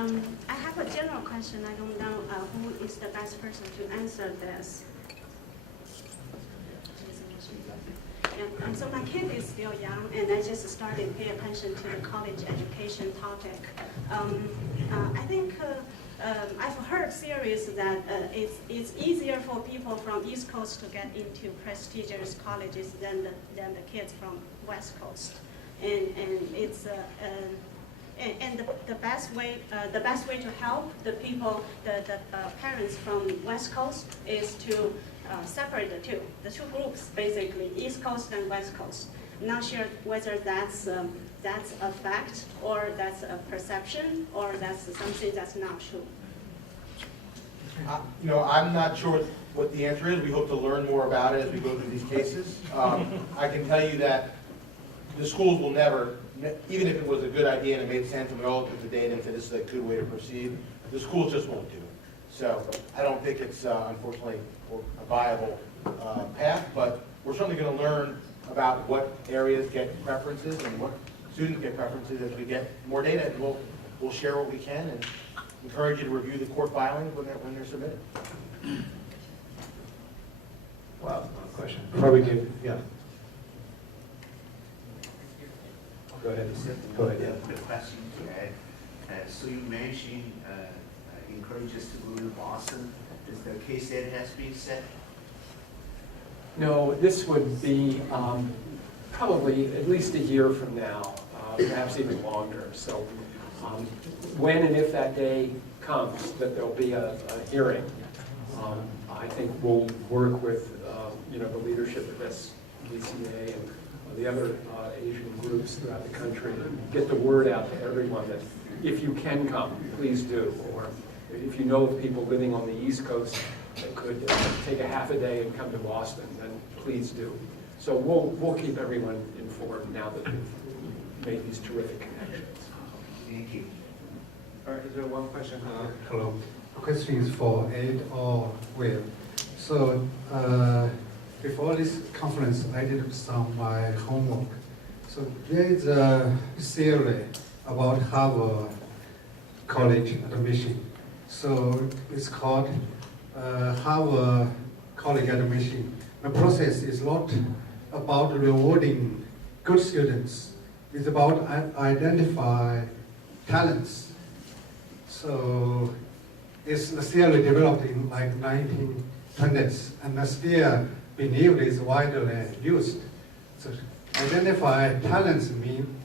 I have a general question. I don't know who is the best person to answer this. So my kid is still young, and I just started to pay attention to the college education topic. I think I've heard theories that it's easier for people from East Coast to get into prestigious colleges than the kids from West Coast, and it's and the best way to help the people, the parents from West Coast, is to separate the two groups, basically East Coast and West Coast. I'm not sure whether that's a fact, or that's a perception, or that's something that's not true. I'm not sure what the answer is. We hope to learn more about it as we go through these cases. I can tell you that the schools will never, even if it was a good idea and it made sense and we all looked at the data and said this is a good way to proceed, the schools just won't do it. So I don't think it's, unfortunately, a viable path, but we're certainly going to learn about what areas get preferences and what students get preferences as we get more data, and we'll share what we can and encourage you to review the court filings when they're submitted. Well, question. Before we do, yeah. Go ahead. Go ahead. Yeah, the question to Ed. So you mentioned encourage us to go to Boston. Is the case that has been set? No, this would be probably at least a year from now, perhaps even longer. So when and if that day comes, that there'll be a hearing, I think we'll work with the leadership of SVCA and the other Asian groups throughout the country and get the word out to everyone that if you can come, please do. Or if you know of people living on the East Coast that could take a half a day and come to Boston, then please do. So we'll keep everyone informed now that we've made these terrific connections. Thank you. All right, is there one question? Hello. The question is for Ed or Will. So before this conference, I did some my homework. So there is a theory about Harvard College admission. So it's called Harvard College admission. The process is not about rewarding good students. It's about identify talents. So it's a theory developed in like 1920s, and still believed is widely used. So identify talents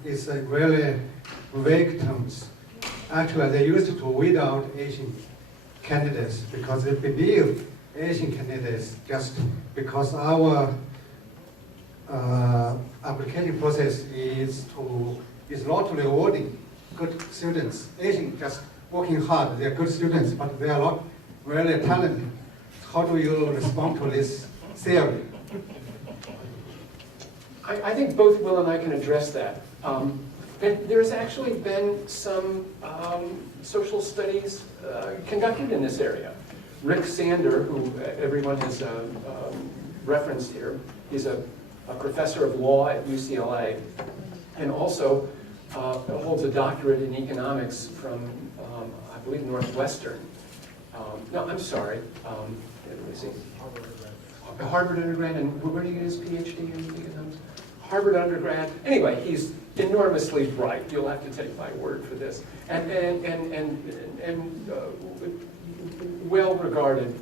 is a really vague terms. Actually, they used to weed out Asian candidates because they believe Asian candidates just because our application process is not rewarding good students. Asian just working hard, they're good students, but they are not really talented. How do you respond to this theory? I think both Will and I can address that. And there's actually been some social studies conducted in this area. Rick Sander, who everyone has referenced here, he's a professor of law at UCLA, and also holds a doctorate in economics from, I believe, Northwestern. No, I'm sorry. Let me see. Harvard undergrad, and where did he get his PhD in economics? Harvard undergrad. Anyway, he's enormously bright. You'll have to take my word for this, and well regarded,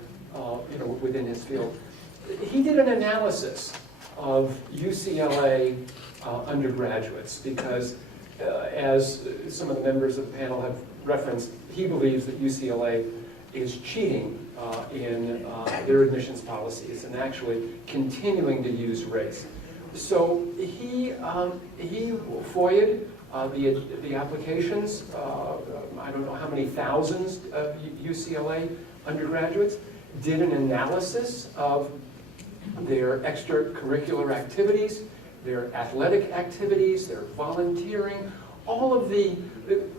within his field. He did an analysis of UCLA undergraduates because, as some of the members of the panel have referenced, he believes that UCLA is cheating in their admissions policies and actually continuing to use race. So he FOIA'd the applications, I don't know how many thousands of UCLA undergraduates, did an analysis of their extracurricular activities, their athletic activities, their volunteering, all of the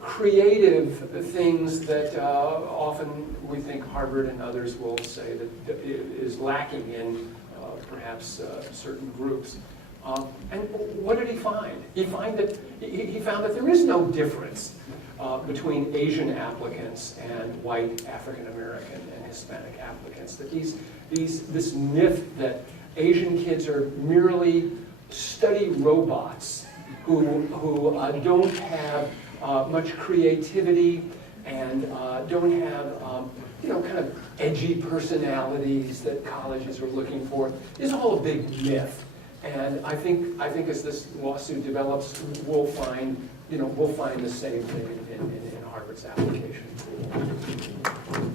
creative things that often we think Harvard and others will say that is lacking in perhaps certain groups. And what did he find? He found that there is no difference between Asian applicants and white African American and Hispanic applicants. That this myth that Asian kids are merely study robots who don't have much creativity and don't have kind of edgy personalities that colleges are looking for is all a big myth. And I think as this lawsuit develops, we'll find the same thing in Harvard's application tool.